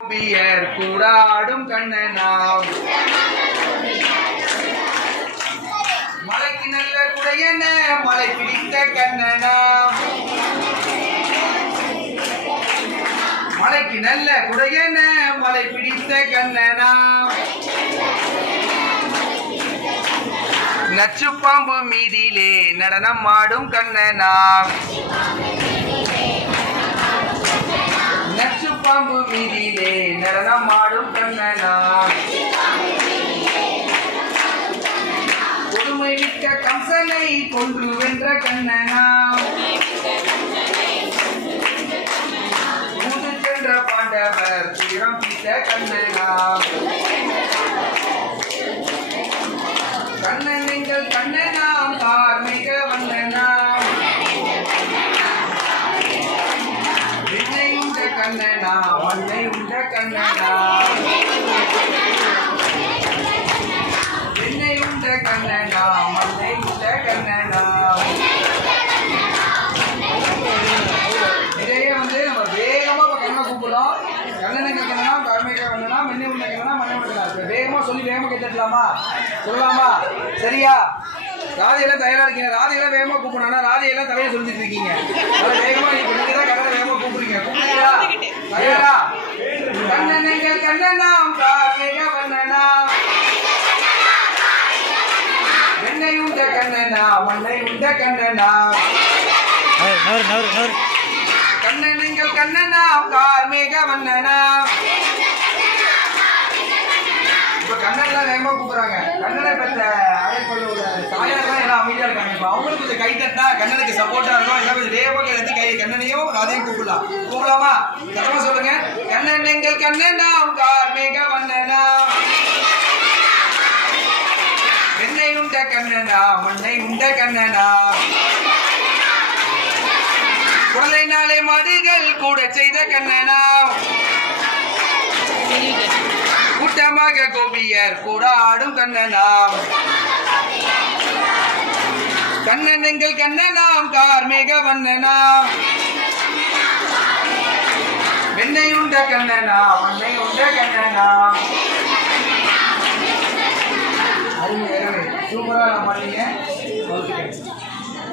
கோபியர் கூடாடும் கண்ணனாம் மலைக்கு நல்ல குடையன மலை பிடித்த கண்ணனாம் மலைக்கு நல்ல குடையன மலை பிடித்த கண்ணனாம் நச்சு பாம்பு மீதிலே நடனம் ஆடும் கண்ணனாம் நச்சு பாம்பு மீதிலே நடனம் ஆடும் கண்ணனாம் கொடுமை மிக்க கம்சனை கொன்று வென்ற கண்ணனாம் ஊது சென்ற பாண்டவர் துயரம் பிடித்த கண்ணனாம் கண்ணன் எங்கள் கண்ணனாம் கார்மிக வண்ணனாம் விண்ணை உண்ட கண்ணனாம் மண்ணை உண்ட கண்ணனாம் விண்ணை உண்ட கண்ணனாம் மண்ணை உண்ட கண்ணனாம் இதையே நம்ம வேகமா கண்ணனை கூப்பிடலாம். கண்ணனுக்கு கண்ணனா கார்மிக வண்ணனா மின்னை உண்ட கண்ணனா மண்ணை உண்ட கண்ணனா வேகமா சொல்லி வேகமா கேட்டுக்கலாமா? சொல்லலாமா? சரியா? ராதையெல்லாம் தயாரா இருக்கீங்க. ராதையெல்லாம் வேகமா கூப்பிடணும். ராதையெல்லாம் தலையை சொல்லிட்டு இருக்கீங்க. வேகமா நீங்க தான் கண்ணனை வேகமா கூப்பிடுறீங்க. கூப்பிடுறீங்களா? தயாரா? கண்ணன் எங்கள் கண்ணனாம் கார்மிக வண்ணனாம் வெண்ணை உண்ட கண்ணனா மண்ணை உண்ட கண்ணனா கண்ணன் எங்கள் கண்ணனாம் கார்மிக வண்ணனாம். இப்ப கண்ணன்லாம் வேகமா கூப்பிடுறாங்க. கண்ணனை பெற்ற அழைப்பள்ள தாயார்லாம் எல்லாம் அமைதியா இருக்காங்க. இப்ப அவங்களுக்கு கொஞ்சம் கை தட்டா கண்ணனுக்கு சப்போர்ட்டா இருக்கும். எல்லாம் கொஞ்சம் வேகமா எடுத்து கை கண்ணனையும் அதையும் கூப்பிடலாம். கூப்பிடலாமா? சத்தமா சொல்லுங்க. கண்ணன் எங்கள் கண்ணனாம் கார்மிக வண்ணனாம் வெண்ணை உண்ட கண்ணனா மண்ணை உண்ட கண்ணனா குழந்தை நாளை மடுகள் கூட செய்த கண்ணனா கூட்டமாக கோபியர் கூட ஆடும் கண்ணனாம் கண்ணன் எங்கள் கண்ணனாம் கார்மிக வண்ணனாம் வெண்ணை உண்ட கண்ணனா மண்ணை உண்ட கண்ணனாம். அருமை அருமை சூப்பரா பண்ணீங்க.